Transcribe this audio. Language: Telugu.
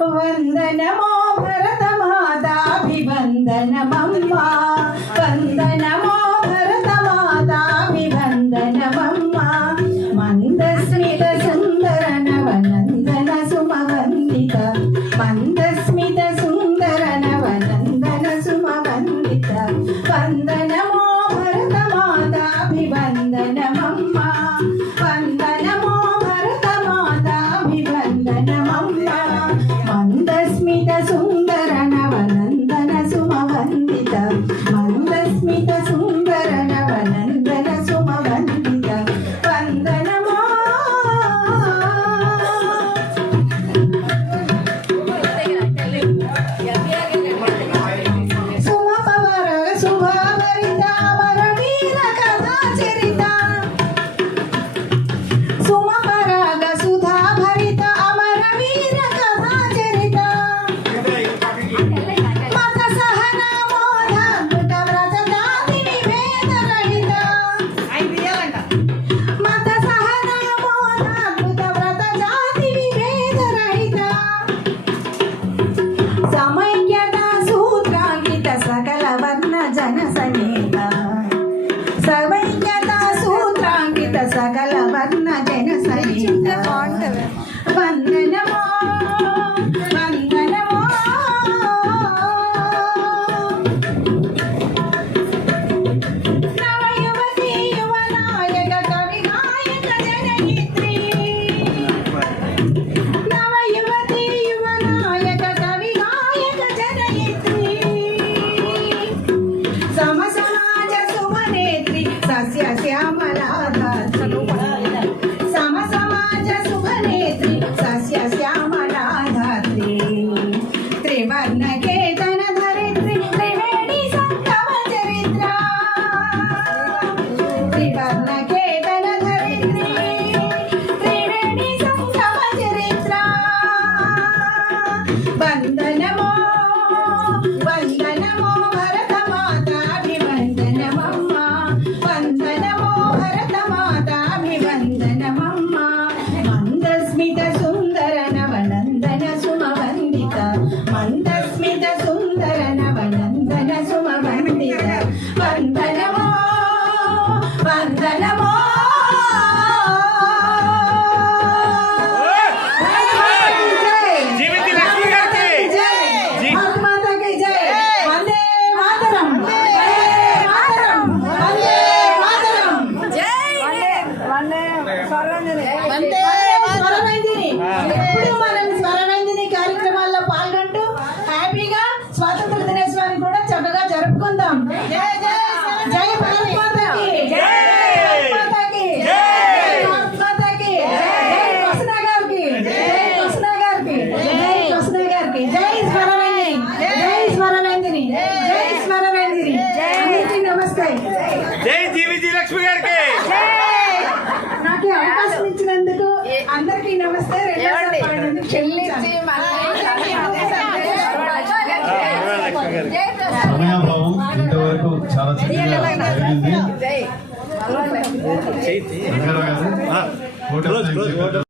వందనమో భరతమాతాభివందనమమ్మా వందనమో భరతమాతాభివందనమమ్మా మందస్మిత సుందర నవనందన సుమవందిత మందస్మిత సుందర నవనందన సుమవందిత వందనమో భరతమాతాభివందనమమ్మా వందనమో భరతమాతాభివందనమమ్మా మందస్మిత సుందర నవనందన సుమవందిత మందస్మిత సుందర నవనందన సుమవందిత వందనమో సుమపవర శుభభరిత అమర వీర కథా చరిత సుమపరాగ సుధా భరిత అమర వీర కథా చరిత మత సహనామోదాద్భుత వ్రత జాతి విభేద రహిత మత సహనామోదాద్భుత వ్రత జాతి విభేద రహిత సమైక్యత సూత్రాంకిత సకల వర్ణ జన సమేత సమైక్యత సూత్రాంకిత సకల వర్ణ జన సమేత వందనమో వందనమో నవయువతి యువనాయక కవి నాయక జనయిత్రి నవయువతి యువనాయక కవి నాయక జనయిత్రి సమసమాజ సుమనేత్రి సస్య శ్యామలాధాత్రి సమసమాజ సుమనేత్రి సస్య శ్యామలాధాత్రి త్రివర్ణ కేతన ధరిత్రి త్రివేణి సంగమ చరిత్ర త్రివర్ణ కేతన ధరిత్రి త్రివేణి సంగమ చరిత్ర వందనమో వందనమో భరతమాతాభివందనమమ్మా వందనమో భరతమాతాభివందనమమ్మా మందస్మిత సుందర నవనందన సుమవందిత మందస్మిత సుందర నవనందన సుమవందిత వందనమో వందనమో జీవిత లక్ష్మి గారికి మాతాకి జై వందే మాతరం వందే మాతరం వందే మాతరం వందే స్వరవందిని ఎప్పుడు మనం స్వరవందిని కార్యక్రమాల్లో పాల్గొంటూ హ్యాపీగా స్వాతంత్ర దినోత్సవాన్ని కూడా చక్కగా జరుపుకుందాం జై జై జై భారత్ మాతాకి జై మాతాకి జై భారత్ మాతాకి జై కృష్ణ గారికి జై కృష్ణ గారికి జై కృష్ణ గారికి జై స్వరవందిని జై స్వరవందిని జై స్వరవందిని అందరికీ నమస్తే జై జీవిత లక్ష్మి గారికి నాకు ఈ అవకాశం ఇచ్చినందుకు అందరికీ నమస్తే రెండోసారి పాడినందుకు క్షమించాలి. సమయాభావం ఇంతవరకు చాలా చక్కగా జరిగింది. రంగారావు గారు, ఓటర్ థాంక్స్.